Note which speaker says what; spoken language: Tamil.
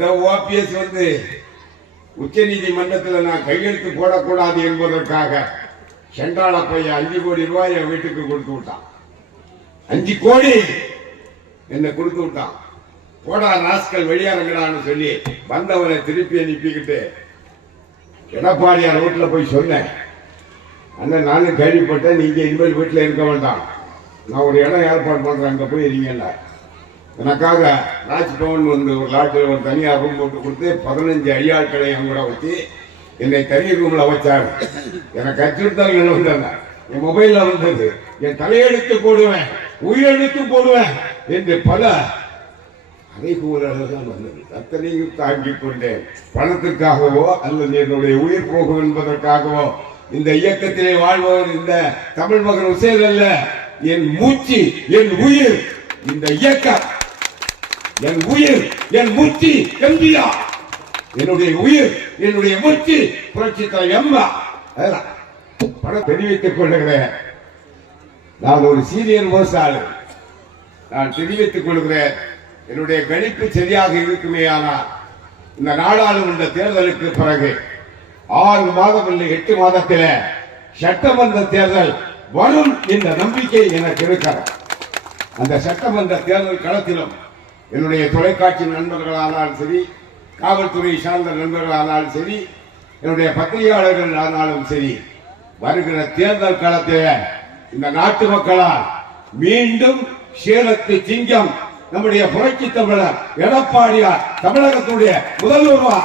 Speaker 1: இந்த ஓபிஎஸ் வந்து உச்ச நீதிமன்றத்தில் நான் கையெழுத்து போடக்கூடாது என்பதற்காக சென்றால பையன் அஞ்சு கோடி ரூபாய் என் வீட்டுக்கு கொடுத்து விட்டான். அஞ்சு கோடி என்ன கொடுத்து விட்டான். போடா ராஸ்கல் வெளியாரங்கடான்னு சொல்லி வந்தவனை திருப்பி அனுப்பிக்கிட்டு எடப்பாடியார் வீட்டில் போய் சொன்னேன். அண்ணன் நானும் கேள்விப்பட்டேன் நீங்க இனிமேல் வீட்டில் இருக்க வேண்டாம். நான் ஒரு இடம் ஏற்பாடு பண்றேன் அங்க போய் இருங்கல்ல எனக்காக ராஜ்பவன் வந்து ஒரு லாட்ஜில் ஒரு தனியார் ரூம் போட்டு கொடுத்து பதினஞ்சு அடியாட்களை என் கூட வச்சு என்னை தனி ரூமில் வச்சாரு. எனக்கு அச்சுறுத்தல்கள் வந்தாங்க என் மொபைலில் வந்தது. என் தலையெழுத்து போடுவேன். உயிரெழுத்து போடுவேன் என்று பல அறைகூறல்கள் வந்தது. அத்தனையும் தாங்கிக் கொண்டேன். பணத்துக்காகவோ அல்லது என்னுடைய உயிர் போகும் என்பதற்காகவோ இந்த இயக்கத்திலே வாழ்பவர் இந்த தமிழ் மகன் உசேல் அல்ல. என் மூச்சு என் உயிர் இந்த இயக்கம். என் உயிர் என் மூச்சு எம்பியா என்னுடைய உயிர் என்னுடைய மூச்சு புரட்சி தலைவர் எம்மா படம் பணம் தெரிவித்துக் கொள்ளுகிறேன். நான் ஒரு சீனியர் விவசாயி. நான் தெரிவித்துக் கொள்கிறேன் என்னுடைய கணிப்பு சரியாக இருக்குமே ஆனால் இந்த நாடாளுமன்ற தேர்தலுக்கு பிறகு ஆறு மாதம் இல்லை எட்டு மாதத்தில் சட்டமன்ற தேர்தல் வரும் என்ற நம்பிக்கை எனக்கு இருக்கிறது. அந்த சட்டமன்ற தேர்தல் களத்திலும் என்னுடைய தொலைக்காட்சி நண்பர்களானாலும் சரி காவல்துறை சார்ந்த நண்பர்களானாலும் சரி என்னுடைய பத்திரிகையாளர்கள் ஆனாலும் சரி வருகிற தேர்தல் காலத்தில் இந்த நாட்டு மக்களால் மீண்டும் சேலத்து சிங்கம் நம்முடைய புரட்சி தமிழர் எடப்பாடியார் தமிழகத்துடைய முதல்வர்வா